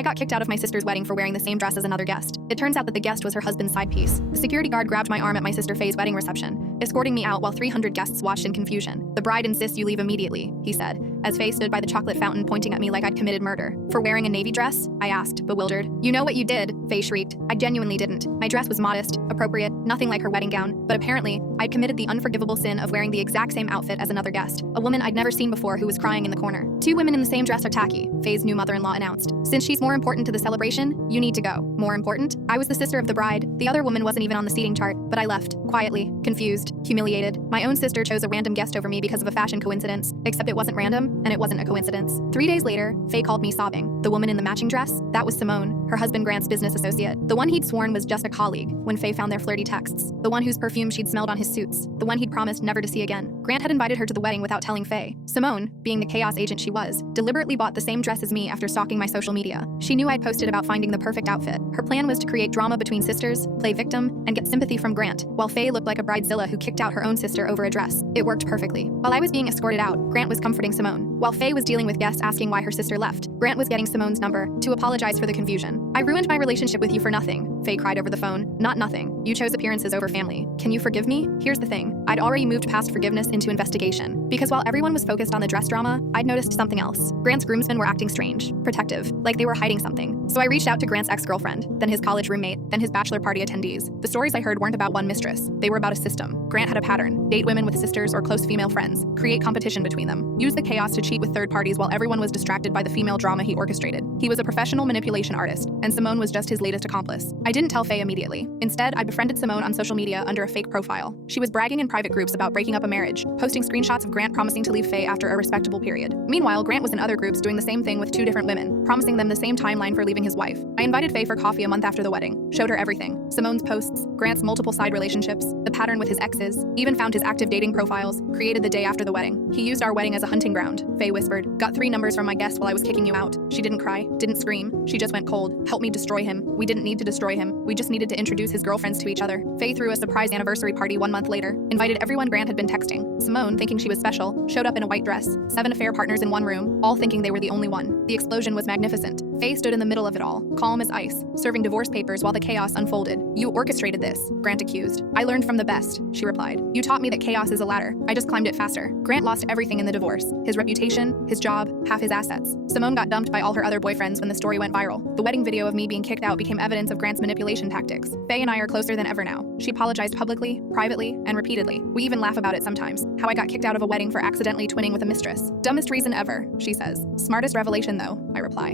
I got kicked out of my sister's wedding for wearing the same dress as another guest. It turns out that the guest was her husband's side piece. The security guard grabbed my arm at my sister Faye's wedding reception, escorting me out while 300 guests watched in confusion. "The bride insists you leave immediately," he said, as Faye stood by the chocolate fountain pointing at me like I'd committed murder. "For wearing a navy dress?" I asked, bewildered. "You know what you did," Faye shrieked. "I genuinely didn't. My dress was modest, appropriate, nothing like her wedding gown, but apparently, I'd committed the unforgivable sin of wearing the exact same outfit as another guest, a woman I'd never seen before who was crying in the corner. 2 women in the same dress are tacky," Faye's new mother-in-law announced. "Since she's more important to the celebration, you need to go." More important? I was the sister of the bride. The other woman wasn't even on the seating chart, but I left, quietly, confused, humiliated. My own sister chose a random guest over me because of a fashion coincidence, except it wasn't random, and it wasn't a coincidence. 3 days later, Faye called me sobbing. The woman in the matching dress? That was Simone, her husband Grant's business associate. The one he'd sworn was just a colleague when Faye found their flirty texts. The one whose perfume she'd smelled on his suits. The one he'd promised never to see again. Grant had invited her to the wedding without telling Faye. Simone, being the chaos agent she was, deliberately bought the same dress as me after stalking my social media. She knew I'd posted about finding the perfect outfit. Her plan was to create drama between sisters, play victim, and get sympathy from Grant, while Faye looked like a bridezilla who kicked out her own sister over a dress. It worked perfectly. While I was being escorted out, Grant was comforting Simone. While Faye was dealing with guests asking why her sister left, Grant was getting Simone's number to apologize for the confusion. "I ruined my relationship with you for nothing," Faye cried over the phone. "Not nothing. You chose appearances over family. Can you forgive me?" Here's the thing. I'd already moved past forgiveness into investigation. Because while everyone was focused on the dress drama, I'd noticed something else. Grant's groomsmen were acting strange, protective, like they were hiding something. So I reached out to Grant's ex-girlfriend, then his college roommate, then his bachelor party attendees. The stories I heard weren't about one mistress. They were about a system. Grant had a pattern. Date women with sisters or close female friends. Create competition between them. Use the chaos to cheat with third parties while everyone was distracted by the female drama he orchestrated. He was a professional manipulation artist, and Simone was just his latest accomplice. I didn't tell Faye immediately. Instead, I befriended Simone on social media under a fake profile. She was bragging in private groups about breaking up a marriage, posting screenshots of Grant promising to leave Faye after a respectable period. Meanwhile, Grant was in other groups doing the same thing with 2 different women, promising them the same timeline for leaving his wife. I invited Faye for coffee a month after the wedding, showed her everything. Simone's posts, Grant's multiple side relationships, the pattern with his exes, even found his active dating profiles, created the day after the wedding. "He used our wedding as a hunting ground," Faye whispered. "Got 3 numbers from my guests while I was kicking you out." She didn't cry, didn't scream. She just went cold. "Help me destroy him." We didn't need to destroy him. We just needed to introduce his girlfriends to each other. Faye threw a surprise anniversary party 1 month later, invited everyone Grant had been texting. Simone, thinking she was special, showed up in a white dress. 7 affair partners in one room, all thinking they were the only one. The explosion was magnificent. Faye stood in the middle of it all, calm as ice, serving divorce papers while the chaos unfolded. "You orchestrated this," Grant accused. "I learned from the best," she replied. "You taught me that chaos is a ladder. I just climbed it faster." Grant lost everything in the divorce. His reputation, his job, half his assets. Simone got dumped by all her other boyfriends when the story went viral. The wedding video of me being kicked out became evidence of Grant's manipulation tactics. Faye and I are closer than ever now. She apologized publicly, privately, and repeatedly. We even laugh about it sometimes, how I got kicked out of a wedding for accidentally twinning with a mistress. "Dumbest reason ever," she says. "Smartest revelation though," I reply.